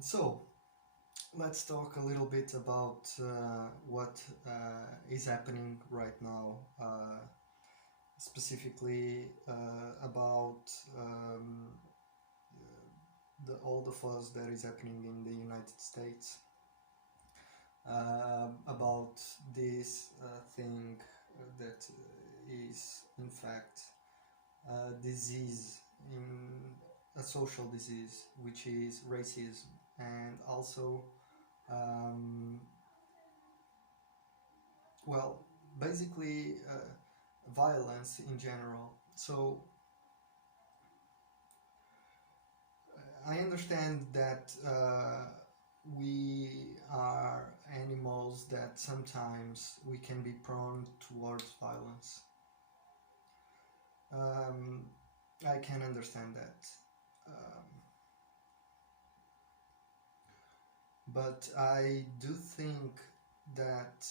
So let's talk a little bit about what is happening right now, specifically about all the fuss that is happening in the United States about this thing that is in fact a disease, in a social disease, which is racism, and also um, well, basically violence in general. So I understand that we are animals that sometimes we can be prone towards violence. Um, I can understand that. Um, but I do think that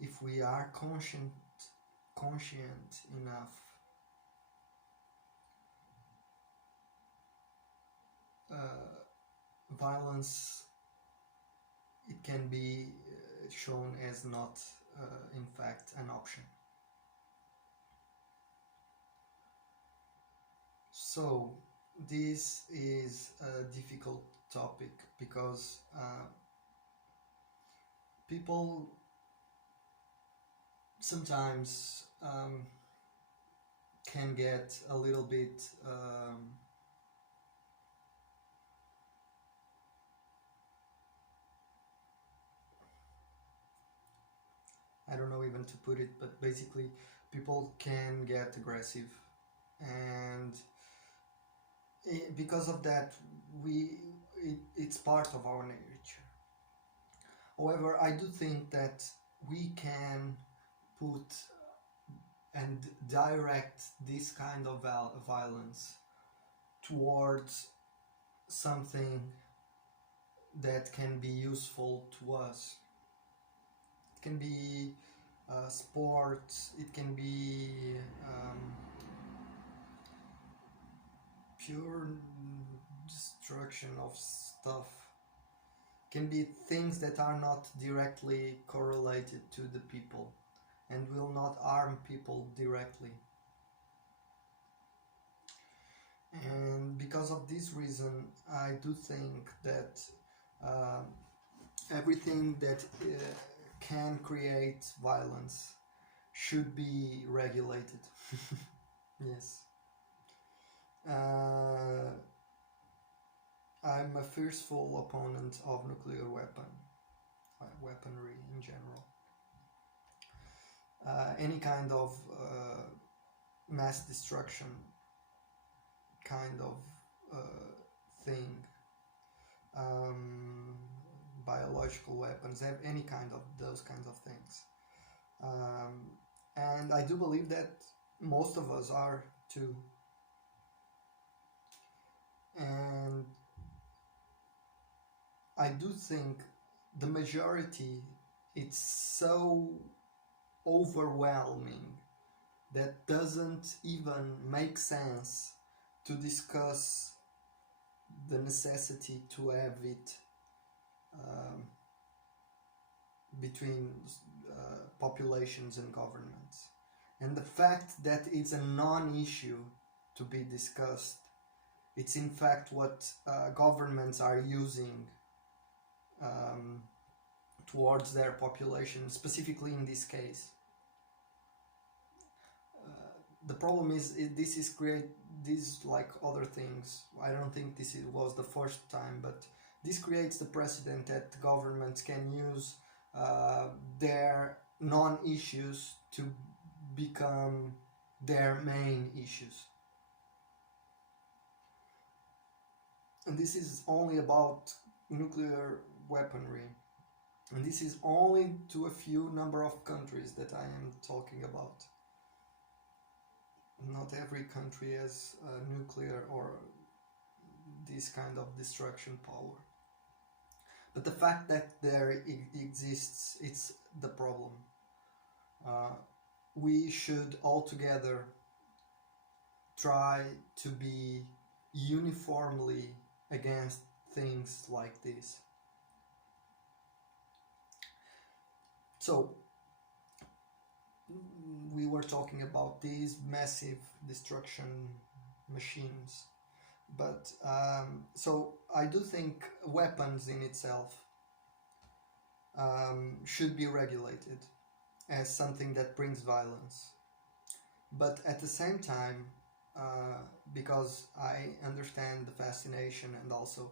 if we are conscient enough, violence, it can be shown as not in fact an option. So this is a difficult topic because people sometimes can get a little bit I don't know even to put it, but basically people can get aggressive, and because of that it's part of our nature. However, I do think that we can put and direct this kind of violence towards something that can be useful to us. It can be sports, it can be pure destruction of stuff, can be things that are not directly correlated to the people and will not harm people directly. And because of this reason, I do think that uh, everything that can create violence should be regulated. Yes. I'm a fearful opponent of nuclear weaponry in general. Any kind of mass destruction kind of thing, um, biological weapons, have any kind of those kinds of things. And I do believe that most of us are too. And I do think the majority, it's so overwhelming that doesn't even make sense to discuss the necessity to have it between populations and governments. And the fact that it's a non-issue to be discussed, it's in fact what governments are using towards their population, specifically in this case. The problem is this is like other things. I don't think was the first time, but this creates the precedent that governments can use their non-issues to become their main issues. And this is only about nuclear weaponry. And this is only to a few number of countries that I am talking about. Not every country has nuclear or this kind of destruction power. But the fact that there exists, it's the problem. We should all together try to be uniformly against things like this. So we were talking about these massive destruction machines, but so I do think weapons in itself should be regulated as something that brings violence. But at the same time, because I understand the fascination and also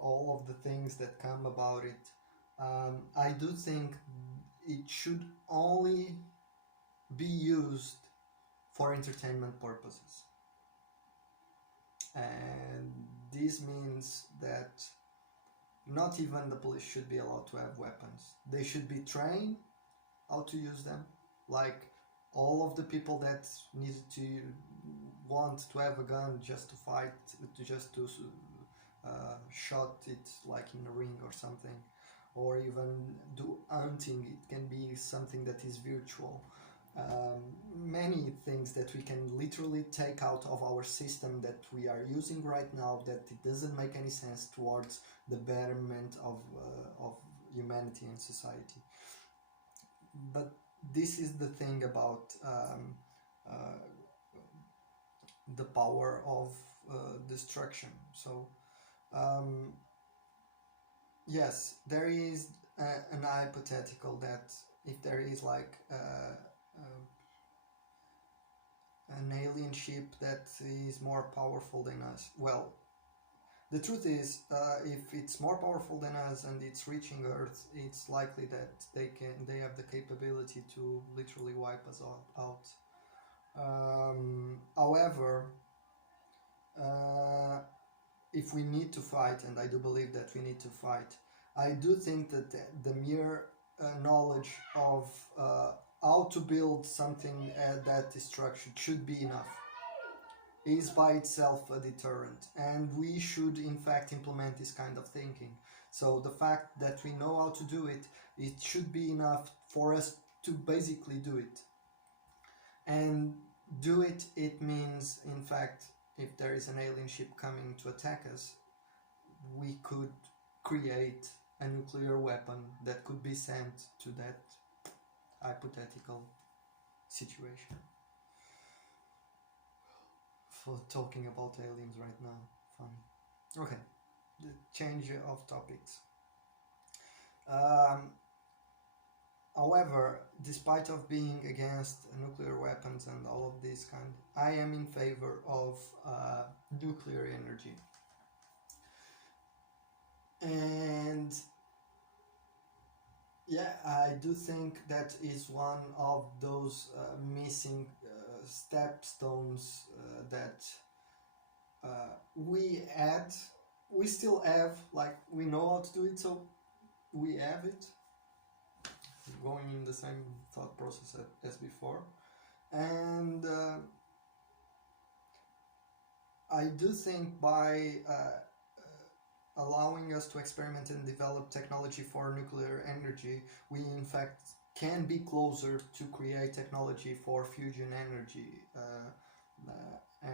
all of the things that come about it, I do think it should only be used for entertainment purposes. And this means that not even the police should be allowed to have weapons. They should be trained how to use them. Like all of the people that need to want to have a gun just to fight, to shot it like in a ring or something, or even do hunting. It can be something that is virtual. Many things that we can literally take out of our system that we are using right now, that it doesn't make any sense towards the betterment of humanity and society. But this is the thing about the power of destruction. So yes, there is an hypothetical that if there is like an alien ship that is more powerful than us, well, the truth is, if it's more powerful than us and it's reaching Earth, it's likely that they have the capability to literally wipe us out. However, uh, if we need to fight, and I do believe that we need to fight, I do think that the mere knowledge of how to build something that destruction should be enough, is by itself a deterrent, and we should in fact implement this kind of thinking. So the fact that we know how to do it, it should be enough for us to basically do it. And do it, it means in fact, if there is an alien ship coming to attack us, we could create a nuclear weapon that could be sent to that hypothetical situation. For talking about aliens right now, funny. Okay, the change of topics. However, despite of being against nuclear weapons and all of this kind, I am in favor of nuclear energy. And yeah, I do think that is one of those missing stepstones that we still have, like we know how to do it, so we have it, going in the same thought process as before. And I do think by allowing us to experiment and develop technology for nuclear energy, we in fact can be closer to create technology for fusion energy.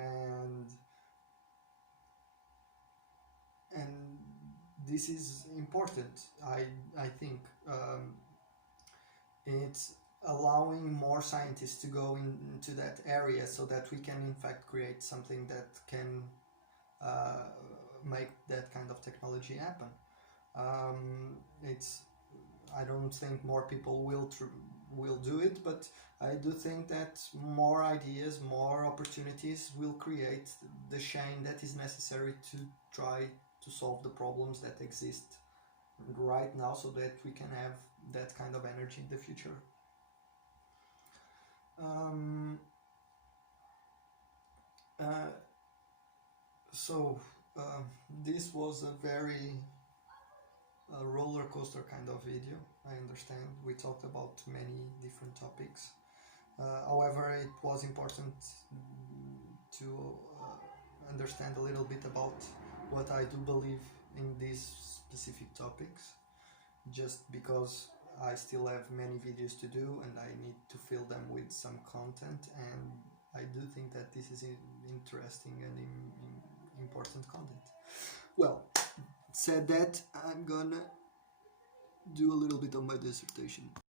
And this is important. I think it's allowing more scientists to go into that area so that we can in fact create something that can make that kind of technology happen. It's I don't think more people will do it, but I do think that more ideas, more opportunities will create the chain that is necessary to try to solve the problems that exist right now, so that we can have that kind of energy in the future. Um, uh, so this was a very roller coaster kind of video. I understand we talked about many different topics. However, it was important to understand a little bit about what I do believe in these specific topics, just because I still have many videos to do and I need to fill them with some content, and I do think that this is interesting and important content. Well, said that, I'm gonna do a little bit of my dissertation.